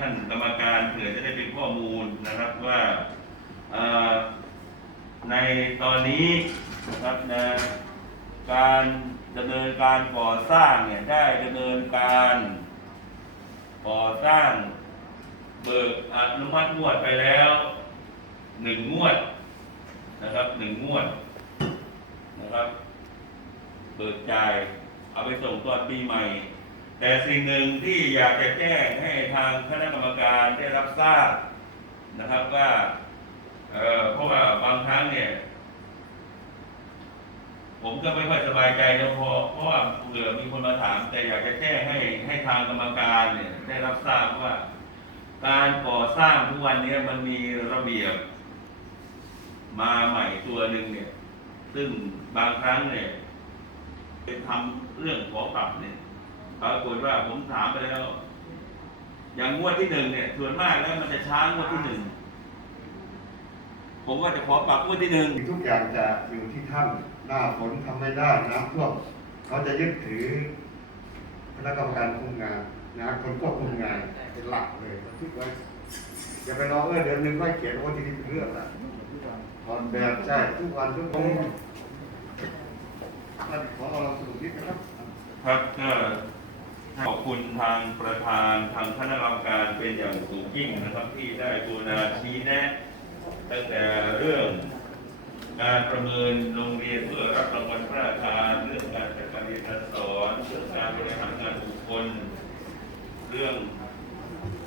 ท่านกรรมการเผื่อจะได้เป็นข้อมูลนะครับว่าในตอนนี้นะครับนะการดำเนินการก่อสร้างเนี่ยได้ดำเนินการก่อสร้างเบิกอนุมัติงวดไปแล้วหนึ่งงวดนะครับหนึ่งงวดนะครับ เบิกจ่ายเอาไปส่งตอนปีใหม่ แต่สิ่งหนึ่งที่อยากจะแจ้งให้ทางคณะกรรมการได้รับทราบนะครับว่าเเพราะว่าบางครั้งเนี่ย ผมก็ไม่ค่อยสบายใจนะเพราะเพราะว่าเผื่อมีคนมาถาม แต่อยากจะแจ้งให้ให้ทางกรรมการเนี่ยได้รับทราบว่า การก่อสร้างทุกวันนี้มันมีระเบียบ มาใหม่ตัวหนึ่งเนี่ย ซึ่งบางครั้งเนี่ยเป็นทำเรื่องขอปรับเนี่ย ปรากฏว่าผมถามไปแล้ว อย่างงวดที่หนึ่งเนี่ยส่วนมากแล้วมันจะช้างวดที่หนึ่งผมก็จะขอปรับงวดที่หนึ่งทุกอย่างจะอยู่ที่ท่านหน้าฝนทำไม่ได้น้ำท่วมเขาจะยึดถือคณะกรรมการคุมงานนะคนควบคุมงานเป็นหลักเลยบันทึกไว้อย่าไปรอเออเดือนหนึ่งค่อยเขียนว่าที่นี่เป็นเรื่องละตอนแบบใช่ทุกวันทุกวันท่านขอเราสรุปนิดนะครับครับก็ ขอบคุณทางประธานทางคณะกรรมการเป็นอย่างสูงยิ่งนะครับที่ได้กรุณาชี้แนะตั้งแต่เรื่องการประเมินโรงเรียนเพื่อรับรางวัลพระราชทานเรื่องการจัดการเรียนการสอนเรื่องการบริหารงานบุคคล เรื่อง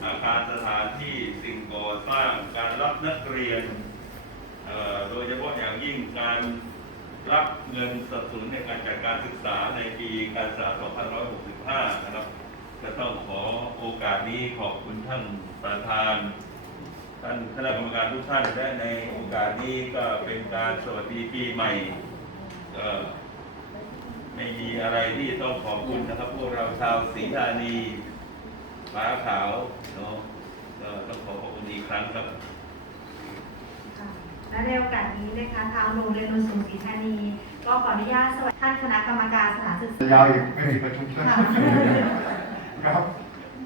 อาคารสถานที่สิ่งก่อสร้างการรับนักเรียนโดยเฉพาะอย่างยิ่งการ รับเงินสนับสนุนในการจัดการศึกษาในปีการศึกษา 2565 นะครับก็ต้องขอโอกาสนี้ขอบคุณท่านประธาน ท่านคณะกรรมการทุกท่านและในโอกาสนี้ก็เป็นการสวัสดีปีใหม่ไม่มีอะไรที่ต้องขอบคุณนะครับ พวกเราชาวศรีธานีฟ้าขาวเนาะก็ต้องขอขอบคุณอีกครั้งครับ และในโอกาสนี้นะคะทางโรงเรียนโนนสูงศรีธานี ก็ขออนุญาตสวัสดีท่านคณะกรรมการสถานศึกษายาวอีกไม่มีประชุมแล้วค่ะครับ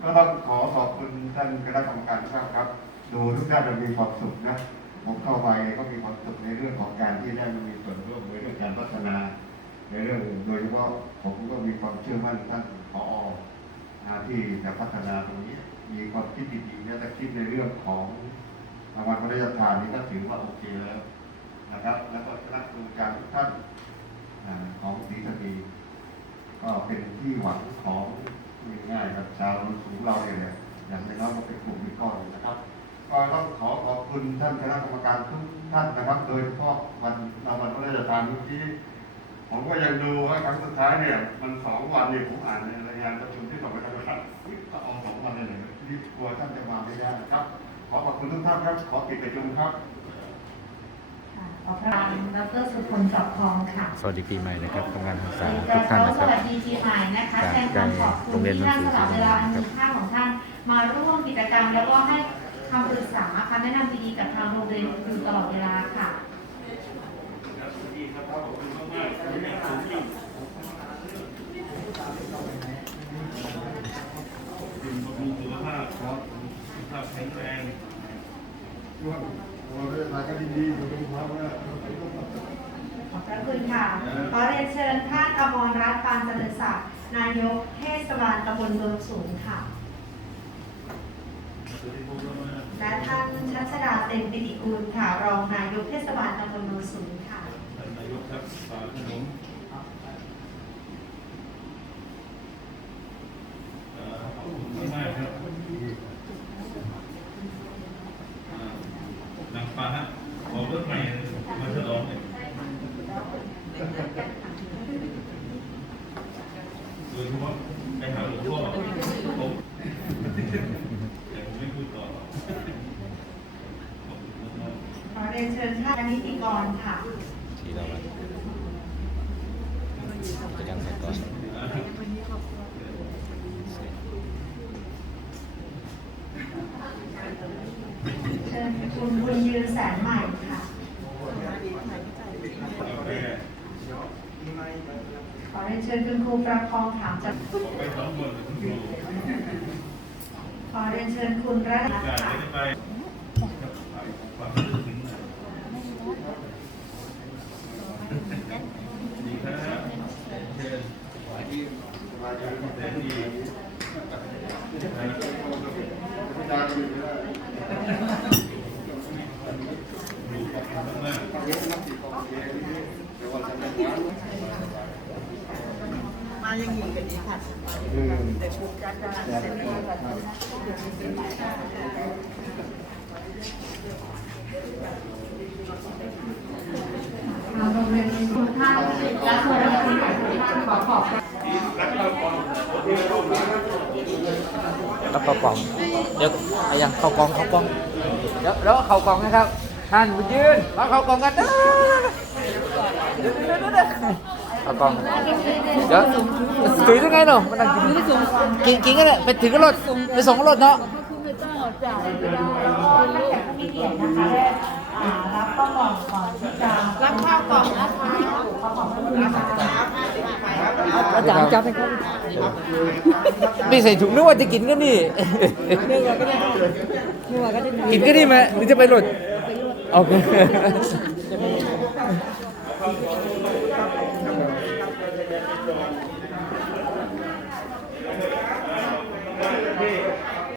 ก็ต้องขอขอบคุณท่านคณะกรรมการทุกท่านครับ ดูทุกท่านมีความสุขนะผมเข้าไปก็มีความสุขในเรื่องของการที่ได้มามีส่วนร่วมในเรื่องการพัฒนา ในเรื่องโดยเฉพาะผมก็มีความเชื่อมั่นท่านผออที่จะพัฒนาตรงนี้ มีความคิดดีๆและจะคิดในเรื่องของ รางวัลพระราชทานนี้ก็ถือว่าโอเคแล้วนะครับ แล้วก็คณะครูอาจารย์ทุกท่านของศรีสะเกษก็เป็นที่หวังของง่ายๆกับชาวสูงเราเนี่ยอย่างน้อยก็เป็นกลุ่มเป็นก้อนนะครับ ก็ต้องขอขอบคุณท่านคณะกรรมการทุกท่านนะครับ โดยเฉพาะวันรางวัลพระราชทานเมื่อกี้ผมก็ยังดูว่าครั้งสุดท้ายเนี่ย มันสองวันเนี่ยผมอ่านในรายงานประชุมที่ส่งไปทางประธานอุ๊ยก็เอาสองวันเลยเหรอรีบกลัวท่านจะมาไม่ได้นะครับ ขอขอบคุณทุกท่านครับ ขอปิดประชุมครับขอบคุณดรสุพลจอบทองค่ะสวัสดีปีใหม่นะครับทำงานศึกษาและทุกท่านนะคสรับ วัสดีปีใหม่นะคะจากแทนคำขอบคุโรงณเรียนที่ท่านหนัสงสือละเวลาอันครัมีบค่าของท่าน มาร่วมกิจกรรม แล้วก็ให้คำปรึกษาคำแนะนำดีๆกับทางโรงเรียนอยู่ตลอดเวลาค่ะครับสวัสดีครับขอบคุณมากๆเป็นอย่างสูงยิ่งคุณบำรุงสุขภาพครับสุขภาพแข็งแรง ว่าเราได้ทานกันดีๆอยู่ตรงพร้อมนะ ขอบพระ คุณค่ะขอเรียนเชิญท่านอมรรัตน์ปานเจริญศักดิ์นายกเทศบาลตำบลโนนสูงค่ะสวัสดีผมก็มาและท่านชัชดาเต็มปิติกุลค่ะรองนายกเทศบาลตำบลโนนสูงค่ะท่านนายกครับฝากขนมเอ่อขอบคุณมากๆครับอ่านางฟ้าขอรถใหม่มาฉลองเนี่ยโดยเฉพาะไปหาหลวงพ่อผม แต่ผมไม่พูดต่อขอเรียนเชิญท่านนิติกรค่ะที่เราวันกิจกรรมสก่อนเชิญคุณบุญยืนแสนใหม่ค่ะขอเรียนเชิญคุณครูประคองถามจาก องคนคุณครูขอเรียนเชิญคุณระดาการค่ะดามรู้สึกถึงดีครับเชิญเต็มที่ดูขอบคุณมากมายังอยู่กันดีค่ะแต่ปุ๊บจ้าจ้าเสร็จแล้วก็ โรงเรียนทุกท่าน และส่วนราชการทุกท่านขอขอบคุณแล้วเข้ากล่องเดี๋ยวเอายังเข้ากล่องเข้ากล่องเดี๋ยวแล้วเข้ากล่องนะครับท่านมายืนมาเข้ากล่องกันเด้อเดี๋ยวเดี๋ยวเดี๋ยวเดี๋ยวเข้ากล่องเดี๋ยวถือยังไงเนาะมันนั่งกินกินกินกันเลยไปถือกันรถไปส่งกันรถเนาะตั้งแต่ผู้มีเกียรตินะคะได้อ่ารับข้าวกล่องก่อนที่จะรับข้าวกล่องนะคะข้าวกล่องก็คือนะคะ อาจารย์จับให้ครับไม่ใส่ถุงนึกว่าจะกินกันนี่กินก็ได้ไหมหรือจะไปรถโอเคเ